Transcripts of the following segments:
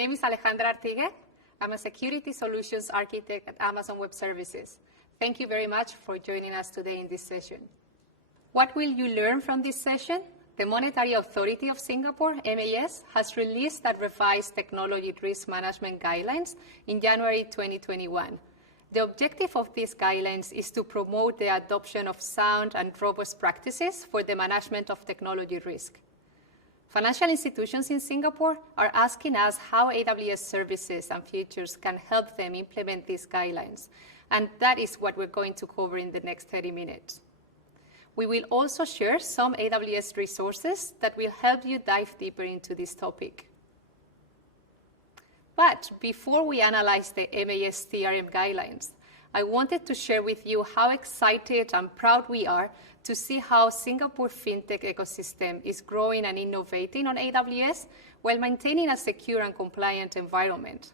name is Alejandra Artigue. I'm a Security Solutions Architect at Amazon Web Services. Thank you very much for joining us today in this session. What will you learn from this session? The Monetary Authority of Singapore, MAS, has released and revised technology risk management guidelines in January 2021. The objective of these guidelines is to promote the adoption of sound and robust practices for the management of technology risk. Financial institutions in Singapore are asking us how AWS services and features can help them implement these guidelines, and that is what we're going to cover in the next 30 minutes. We will also share some AWS resources that will help you dive deeper into this topic. But before we analyze the MAS TRM guidelines, I wanted to share with you how excited and proud we are to see how Singapore fintech ecosystem is growing and innovating on AWS while maintaining a secure and compliant environment.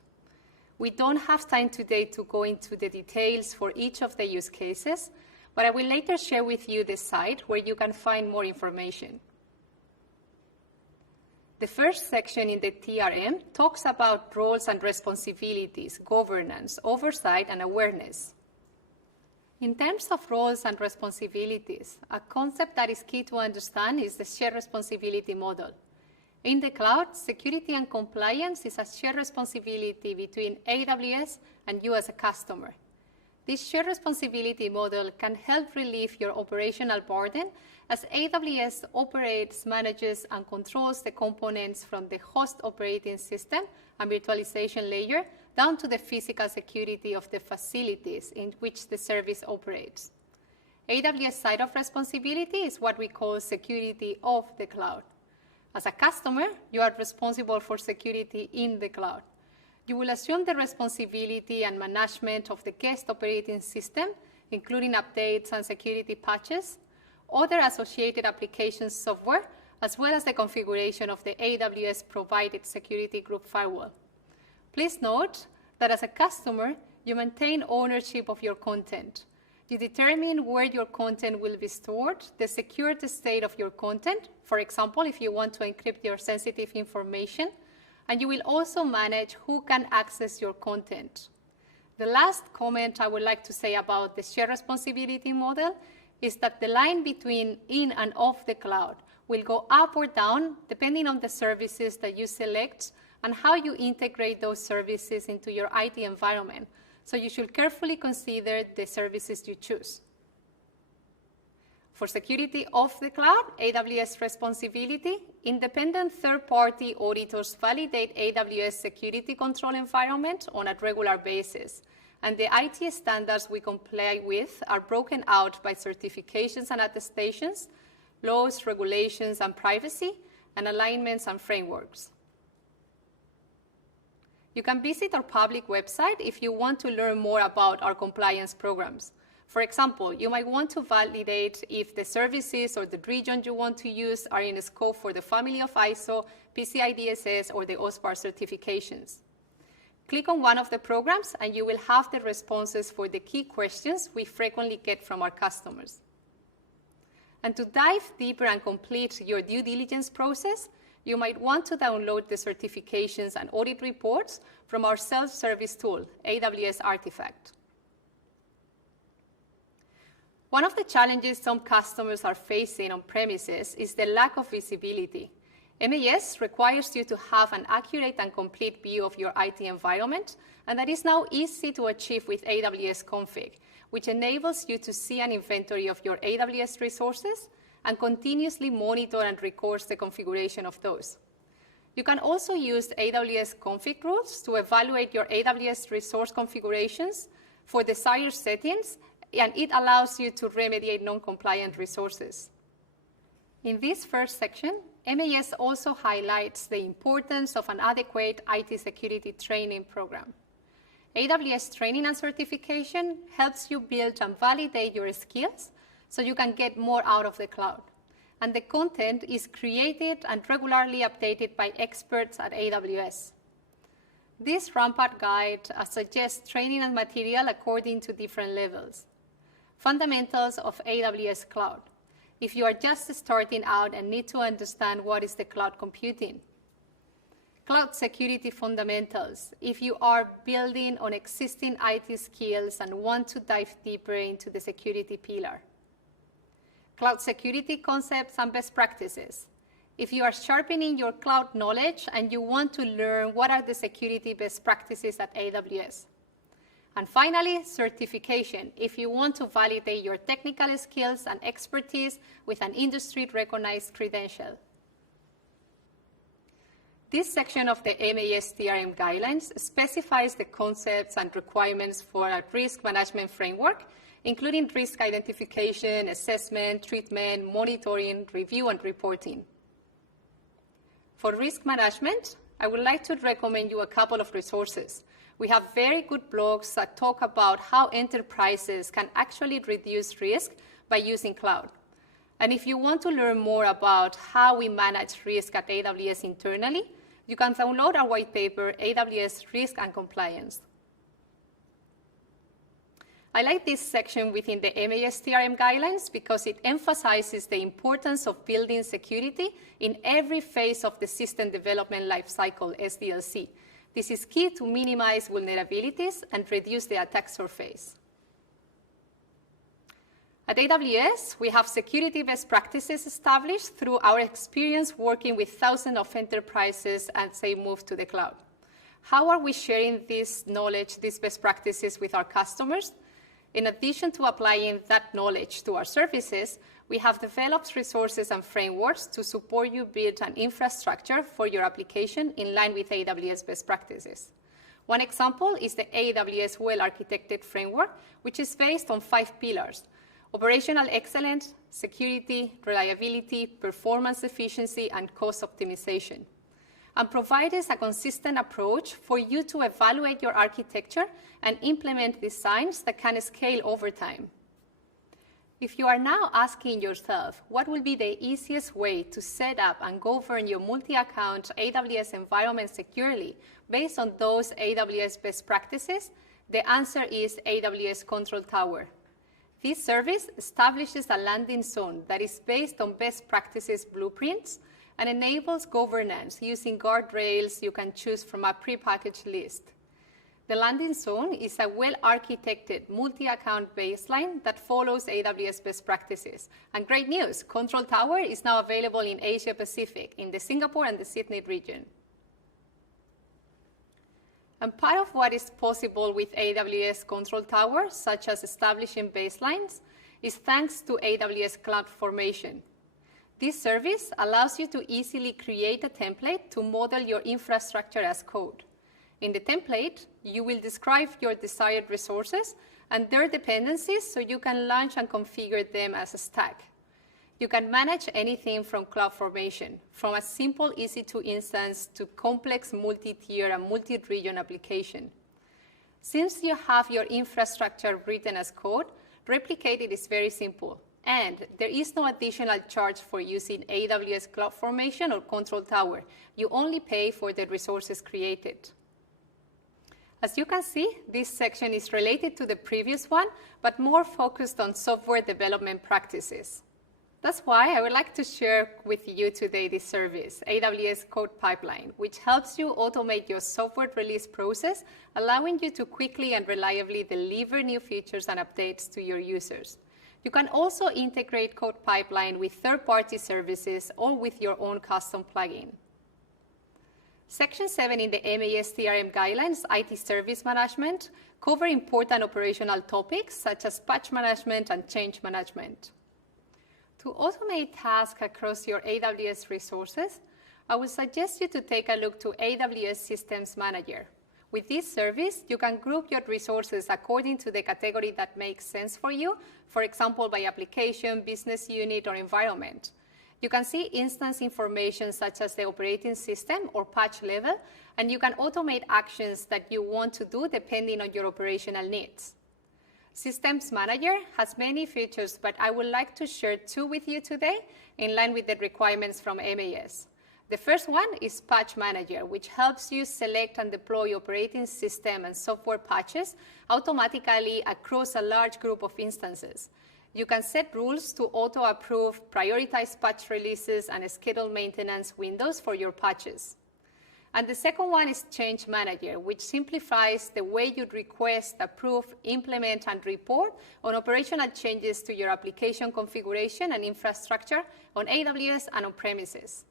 We don't have time today to go into the details for each of the use cases, but I will later share with you the site where you can find more information. The first section in the TRM talks about roles and responsibilities, governance, oversight, and awareness. In terms of roles and responsibilities, a concept that is key to understand is the shared responsibility model. In the cloud, security and compliance is a shared responsibility between AWS and you as a customer. This shared responsibility model can help relieve your operational burden as AWS operates, manages, and controls the components from the host operating system and virtualization layer down to the physical security of the facilities in which the service operates. AWS side of responsibility is what we call security of the cloud. As a customer, you are responsible for security in the cloud. You will assume the responsibility and management of the guest operating system, including updates and security patches, other associated application software, as well as the configuration of the AWS-provided security group firewall. Please note that as a customer, you maintain ownership of your content. You determine where your content will be stored, the security state of your content, for example, if you want to encrypt your sensitive information, and you will also manage who can access your content. The last comment I would like to say about the shared responsibility model is that the line between in and off the cloud will go up or down depending on the services that you select and how you integrate those services into your IT environment. So you should carefully consider the services you choose. For security of the cloud, AWS responsibility, independent third-party auditors validate AWS security control environment on a regular basis. And the IT standards we comply with are broken out by certifications and attestations, laws, regulations, and privacy, and alignments and frameworks. You can visit our public website if you want to learn more about our compliance programs. For example, you might want to validate if the services or the region you want to use are in scope for the family of ISO, PCI DSS, or the OSPAR certifications. Click on one of the programs and you will have the responses for the key questions we frequently get from our customers. And to dive deeper and complete your due diligence process, you might want to download the certifications and audit reports from our self-service tool, AWS Artifact. One of the challenges some customers are facing on premises is the lack of visibility. MAS requires you to have an accurate and complete view of your IT environment, and that is now easy to achieve with AWS Config, which enables you to see an inventory of your AWS resources and continuously monitor and record the configuration of those. You can also use AWS config rules to evaluate your AWS resource configurations for desired settings, and it allows you to remediate non-compliant resources. In this first section, MAS also highlights the importance of an adequate IT security training program. AWS training and certification helps you build and validate your skills so you can get more out of the cloud. And the content is created and regularly updated by experts at AWS. This Rampart guide suggests training and material according to different levels. Fundamentals of AWS Cloud. If you are just starting out and need to understand what is the cloud computing. Cloud security fundamentals, if you are building on existing IT skills and want to dive deeper into the security pillar. Cloud security concepts and best practices. If you are sharpening your cloud knowledge and you want to learn what are the security best practices at AWS. And finally, certification, if you want to validate your technical skills and expertise with an industry-recognized credential. This section of the MAS TRM guidelines specifies the concepts and requirements for a risk management framework, including risk identification, assessment, treatment, monitoring, review, and reporting. For risk management, I would like to recommend you a couple of resources. We have very good blogs that talk about how enterprises can actually reduce risk by using cloud. And if you want to learn more about how we manage risk at AWS internally, you can download our white paper, AWS Risk and Compliance. I like this section within the MAS TRM guidelines because it emphasizes the importance of building security in every phase of the system development lifecycle, SDLC. This is key to minimize vulnerabilities and reduce the attack surface. At AWS, we have security best practices established through our experience working with thousands of enterprises as they move to the cloud. How are we sharing this knowledge, these best practices with our customers? In addition to applying that knowledge to our services, we have developed resources and frameworks to support you build an infrastructure for your application in line with AWS best practices. One example is the AWS Well-Architected Framework, which is based on 5 pillars: operational excellence, security, reliability, performance efficiency, and cost optimization, and provides a consistent approach for you to evaluate your architecture and implement designs that can scale over time. If you are now asking yourself what will be the easiest way to set up and govern your multi-account AWS environment securely based on those AWS best practices, the answer is AWS Control Tower. This service establishes a landing zone that is based on best practices blueprints and enables governance using guardrails you can choose from a prepackaged list. The landing zone is a well-architected multi-account baseline that follows AWS best practices. And great news, Control Tower is now available in Asia Pacific, in the Singapore and the Sydney region. And part of what is possible with AWS Control Tower, such as establishing baselines, is thanks to AWS CloudFormation. This service allows you to easily create a template to model your infrastructure as code. In the template, you will describe your desired resources and their dependencies so you can launch and configure them as a stack. You can manage anything from CloudFormation, from a simple EC2 instance to complex multi-tier and multi-region application. Since you have your infrastructure written as code, replicate it is very simple. And there is no additional charge for using AWS CloudFormation or Control Tower. You only pay for the resources created. As you can see, this section is related to the previous one, but more focused on software development practices. That's why I would like to share with you today this service, AWS Code Pipeline, which helps you automate your software release process, allowing you to quickly and reliably deliver new features and updates to your users. You can also integrate Code Pipeline with third-party services or with your own custom plugin. Section 7 in the MAS TRM guidelines, IT service management, cover important operational topics such as patch management and change management. To automate tasks across your AWS resources, I would suggest you to take a look to AWS Systems Manager. With this service, you can group your resources according to the category that makes sense for you, for example, by application, business unit, or environment. You can see instance information such as the operating system or patch level, and you can automate actions that you want to do depending on your operational needs. Systems Manager has many features, but I would like to share 2 with you today in line with the requirements from MAS. The first one is Patch Manager, which helps you select and deploy operating system and software patches automatically across a large group of instances. You can set rules to auto-approve, prioritize patch releases, and schedule maintenance windows for your patches. And the second one is Change Manager, which simplifies the way you request, approve, implement, and report on operational changes to your application configuration and infrastructure on AWS and on premises.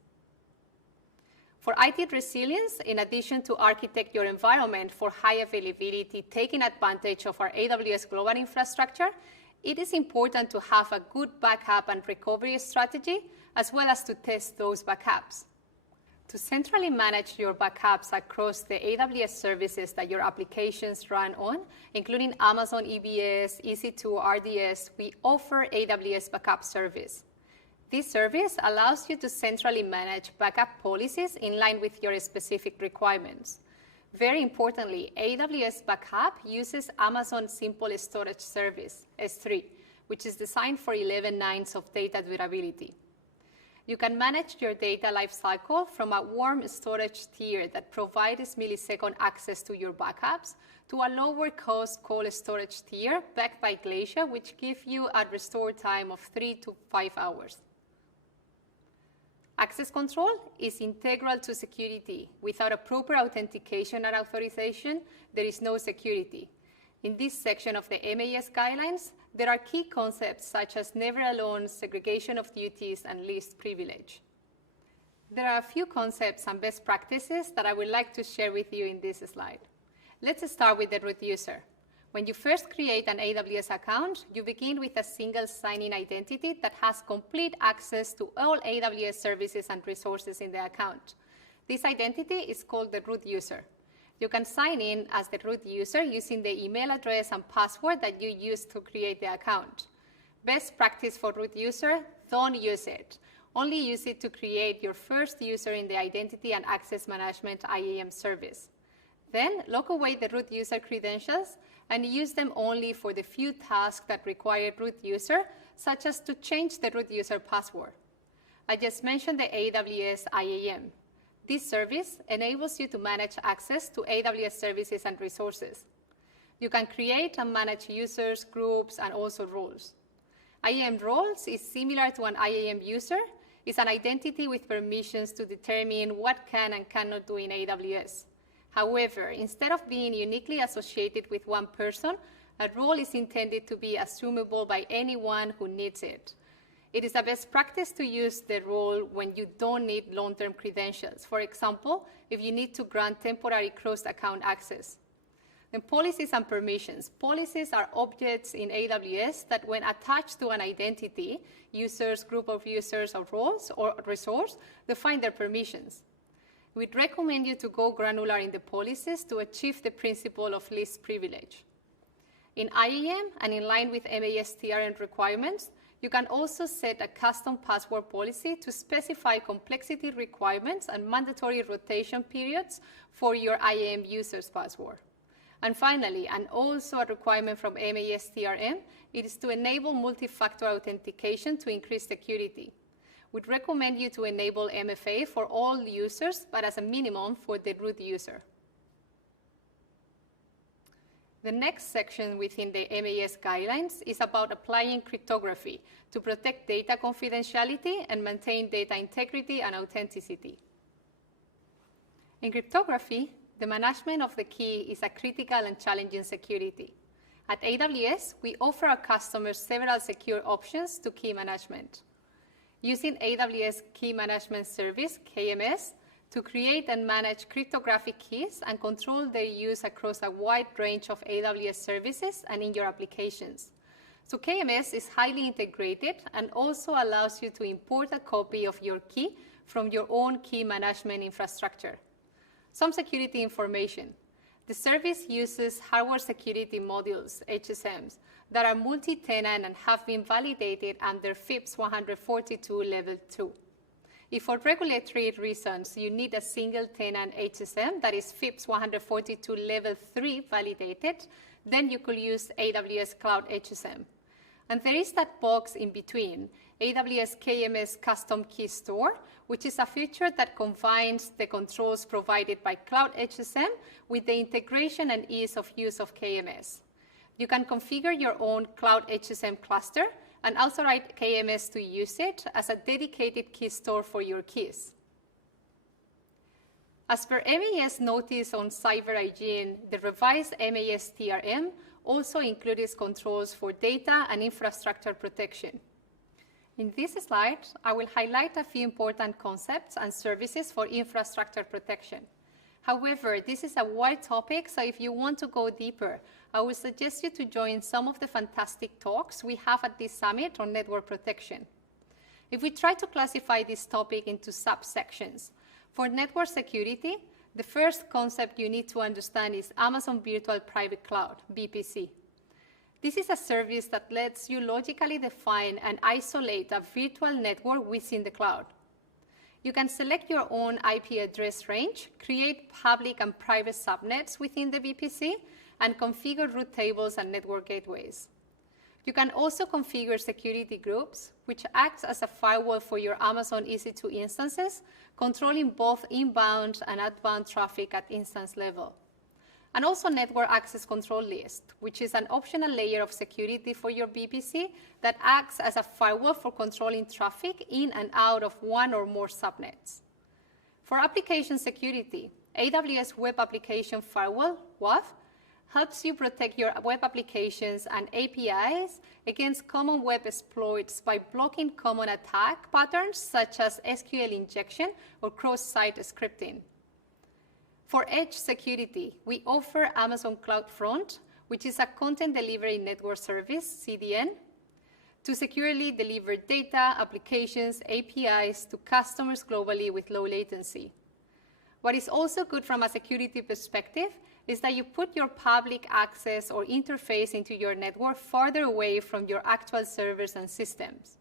For IT resilience, in addition to architect your environment for high availability, taking advantage of our AWS global infrastructure, it is important to have a good backup and recovery strategy, as well as to test those backups. To centrally manage your backups across the AWS services that your applications run on, including Amazon EBS, EC2, RDS, we offer AWS Backup Service. This service allows you to centrally manage backup policies in line with your specific requirements. Very importantly, AWS Backup uses Amazon Simple Storage Service, S3, which is designed for 11 nines of data durability. You can manage your data lifecycle from a warm storage tier that provides millisecond access to your backups to a lower cost cold storage tier backed by Glacier, which gives you a restore time of 3 to 5 hours. Access control is integral to security. Without a proper authentication and authorization, there is no security. In this section of the MAS guidelines, there are key concepts such as never alone, segregation of duties, and least privilege. There are a few concepts and best practices that I would like to share with you in this slide. Let's start with the root user. When you first create an AWS account, you begin with a single sign-in identity that has complete access to all AWS services and resources in the account. This identity is called the root user. You can sign in as the root user using the email address and password that you used to create the account. Best practice for root user, don't use it. Only use it to create your first user in the Identity and Access Management IAM service. Then lock away the root user credentials and use them only for the few tasks that require root user, such as to change the root user password. I just mentioned the AWS IAM. This service enables you to manage access to AWS services and resources. You can create and manage users, groups, and also roles. IAM roles is similar to an IAM user. It's an identity with permissions to determine what can and cannot do in AWS. However, instead of being uniquely associated with one person, a role is intended to be assumable by anyone who needs it. It is a best practice to use the role when you don't need long-term credentials. For example, if you need to grant temporary closed account access. Then policies and permissions. Policies are objects in AWS that when attached to an identity, users, group of users, or roles, or resource, define their permissions. We'd recommend you to go granular in the policies to achieve the principle of least privilege. In IAM and in line with MAS TRM requirements, you can also set a custom password policy to specify complexity requirements and mandatory rotation periods for your IAM user's password. And finally, and also a requirement from MAS TRM, it is to enable multi-factor authentication to increase security. We'd recommend you to enable MFA for all users, but as a minimum for the root user. The next section within the MAS guidelines is about applying cryptography to protect data confidentiality and maintain data integrity and authenticity. In cryptography, the management of the key is a critical and challenging security. At AWS, we offer our customers several secure options to key management. Using AWS Key Management Service, KMS, to create and manage cryptographic keys and control their use across a wide range of AWS services and in your applications. So KMS is highly integrated and also allows you to import a copy of your key from your own key management infrastructure. Some security information. The service uses hardware security modules, HSMs, that are multi-tenant and have been validated under FIPS 142 Level 2. If for regulatory reasons you need a single tenant HSM that is FIPS 142 Level 3 validated, then you could use AWS Cloud HSM. And there is that box in between, AWS KMS Custom Key Store, which is a feature that combines the controls provided by Cloud HSM with the integration and ease of use of KMS. You can configure your own Cloud HSM cluster and also write KMS to use it as a dedicated key store for your keys. As per MAS notice on cyber hygiene, the revised MAS TRM also includes controls for data and infrastructure protection. In this slide, I will highlight a few important concepts and services for infrastructure protection. However, this is a wide topic, so if you want to go deeper, I would suggest you to join some of the fantastic talks we have at this summit on network protection. If we try to classify this topic into subsections, for network security, the first concept you need to understand is Amazon Virtual Private Cloud, VPC. This is a service that lets you logically define and isolate a virtual network within the cloud. You can select your own IP address range, create public and private subnets within the VPC, and configure route tables and network gateways. You can also configure security groups, which acts as a firewall for your Amazon EC2 instances, controlling both inbound and outbound traffic at instance level. And also network access control list, which is an optional layer of security for your VPC that acts as a firewall for controlling traffic in and out of one or more subnets. For application security, AWS Web Application Firewall, WAF, helps you protect your web applications and APIs against common web exploits by blocking common attack patterns such as SQL injection or cross-site scripting. For edge security, we offer Amazon CloudFront, which is a content delivery network service, CDN, to securely deliver data, applications, APIs to customers globally with low latency. What is also good from a security perspective is that you put your public access or interface into your network farther away from your actual servers and systems.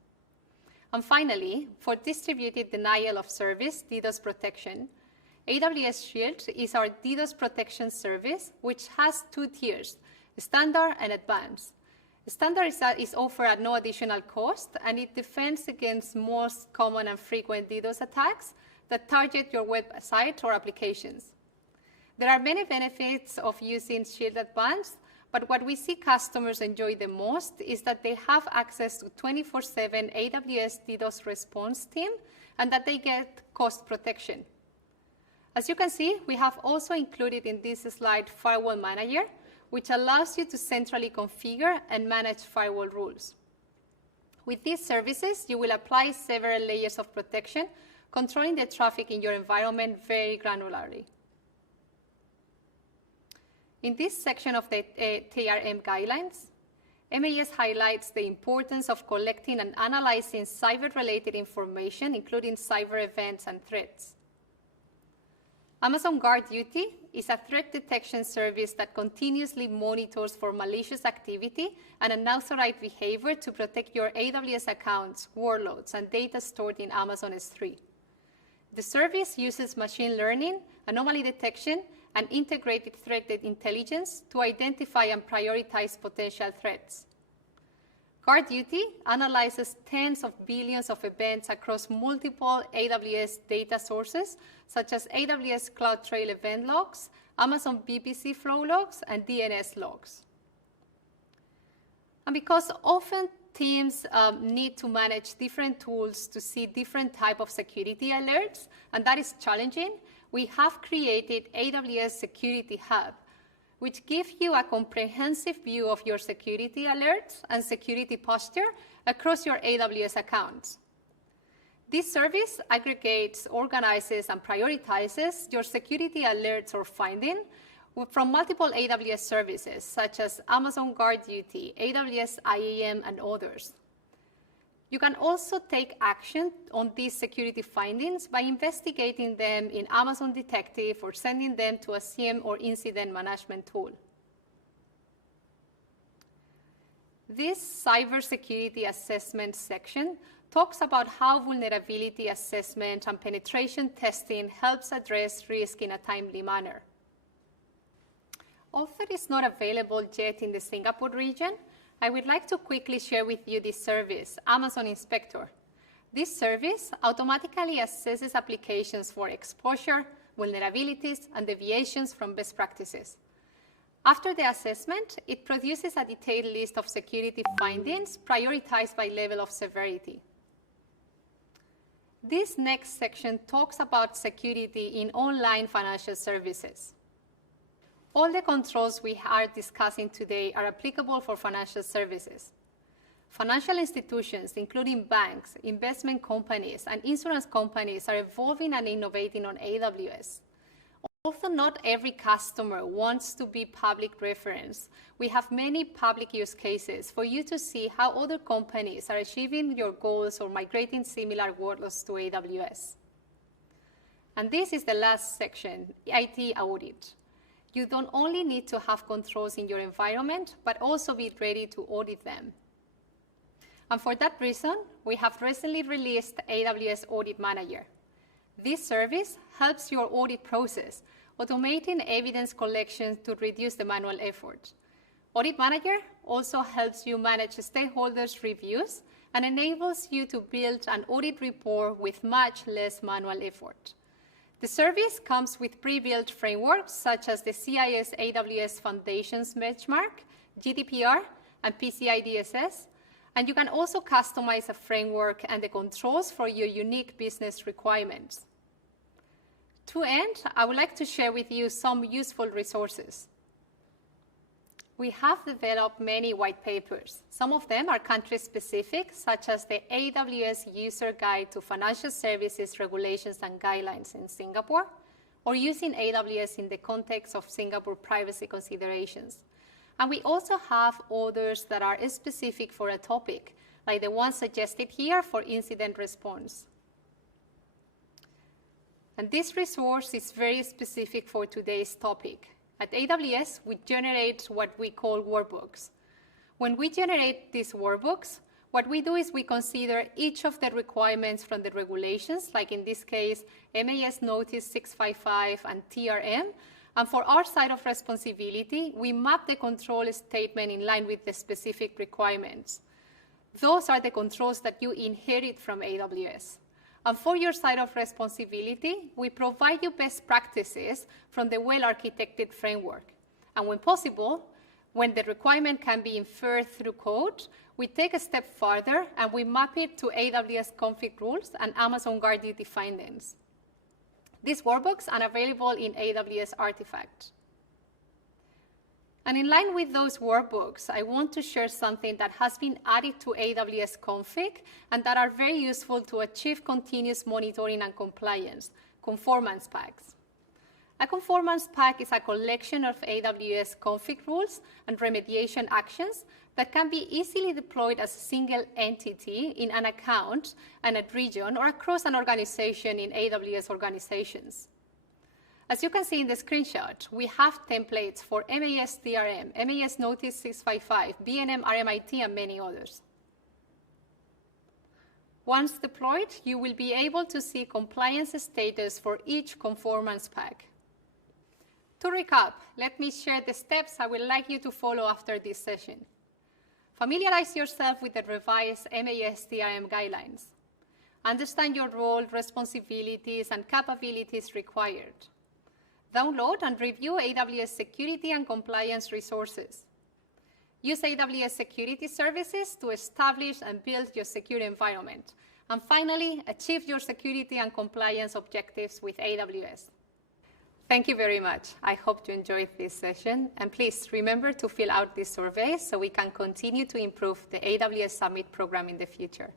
And finally, for distributed denial of service, DDoS protection, AWS Shield is our DDoS protection service, which has two tiers, standard and advanced. Standard is offered at no additional cost, and it defends against most common and frequent DDoS attacks that target your website or applications. There are many benefits of using Shield Advanced, but what we see customers enjoy the most is that they have access to 24/7 AWS DDoS response team and that they get cost protection. As you can see, we have also included in this slide Firewall Manager, which allows you to centrally configure and manage firewall rules. With these services, you will apply several layers of protection, controlling the traffic in your environment very granularly. In this section of the TRM guidelines, MAS highlights the importance of collecting and analyzing cyber-related information, including cyber events and threats. Amazon Guard Duty is a threat detection service that continuously monitors for malicious activity and unauthorized behavior to protect your AWS accounts, workloads, and data stored in Amazon S3. The service uses machine learning, anomaly detection, and integrated threat intelligence to identify and prioritize potential threats. Guard Duty analyzes tens of billions of events across multiple AWS data sources, such as AWS CloudTrail event logs, Amazon VPC flow logs, and DNS logs. And because often teams need to manage different tools to see different types of security alerts, and that is challenging, we have created AWS Security Hub, which gives you a comprehensive view of your security alerts and security posture across your AWS accounts. This service aggregates, organizes, and prioritizes your security alerts or findings from multiple AWS services, such as Amazon Guard Duty, AWS IAM, and others. You can also take action on these security findings by investigating them in Amazon Detective or sending them to a SIEM or incident management tool. This cybersecurity assessment section talks about how vulnerability assessment and penetration testing helps address risk in a timely manner. Although it is not available yet in the Singapore region, I would like to quickly share with you this service, Amazon Inspector. This service automatically assesses applications for exposure, vulnerabilities, and deviations from best practices. After the assessment, it produces a detailed list of security findings prioritized by level of severity. This next section talks about security in online financial services. All the controls we are discussing today are applicable for financial services. Financial institutions, including banks, investment companies, and insurance companies, are evolving and innovating on AWS. Although not every customer wants to be public reference, we have many public use cases for you to see how other companies are achieving your goals or migrating similar workloads to AWS. And this is the last section, IT audit. You don't only need to have controls in your environment, but also be ready to audit them. And for that reason, we have recently released AWS Audit Manager. This service helps your audit process, automating evidence collection to reduce the manual effort. Audit Manager also helps you manage stakeholders' reviews and enables you to build an audit report with much less manual effort. The service comes with pre-built frameworks such as the CIS AWS Foundations Benchmark, GDPR, and PCI DSS, and you can also customize a framework and the controls for your unique business requirements. To end, I would like to share with you some useful resources. We have developed many white papers. Some of them are country-specific, such as the AWS User Guide to Financial Services Regulations and Guidelines in Singapore, or using AWS in the context of Singapore privacy considerations. And we also have others that are specific for a topic, like the one suggested here for incident response. And this resource is very specific for today's topic. At AWS, we generate what we call workbooks. When we generate these workbooks, what we do is we consider each of the requirements from the regulations, like in this case, MAS Notice 655 and TRM, and for our side of responsibility, we map the control statement in line with the specific requirements. Those are the controls that you inherit from AWS. And for your side of responsibility, we provide you best practices from the well-architected framework. And when possible, when the requirement can be inferred through code, we take a step further and we map it to AWS config rules and Amazon Guard Duty findings. These workbooks are available in AWS Artifact. And in line with those workbooks, I want to share something that has been added to AWS config and that are very useful to achieve continuous monitoring and compliance, conformance packs. A conformance pack is a collection of AWS config rules and remediation actions that can be easily deployed as a single entity in an account and a region or across an organization in AWS organizations. As you can see in the screenshot, we have templates for MAS TRM, MAS Notice 655, BNM RMIT, and many others. Once deployed, you will be able to see compliance status for each conformance pack. To recap, let me share the steps I would like you to follow after this session. Familiarize yourself with the revised MAS TRM guidelines. Understand your role, responsibilities, and capabilities required. Download and review AWS security and compliance resources. Use AWS security services to establish and build your secure environment. And finally, achieve your security and compliance objectives with AWS. Thank you very much. I hope you enjoyed this session. And please remember to fill out this survey so we can continue to improve the AWS Summit program in the future.